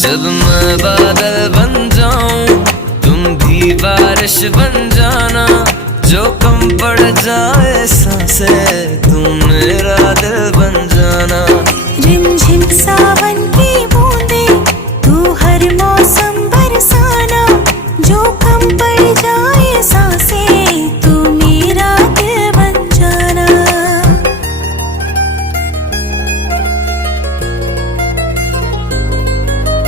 जब मैं बादल बन जाऊं तुम भी बारिश बन जाना, जो कम पड़ जाए सांसें तुम मेरा दिल बन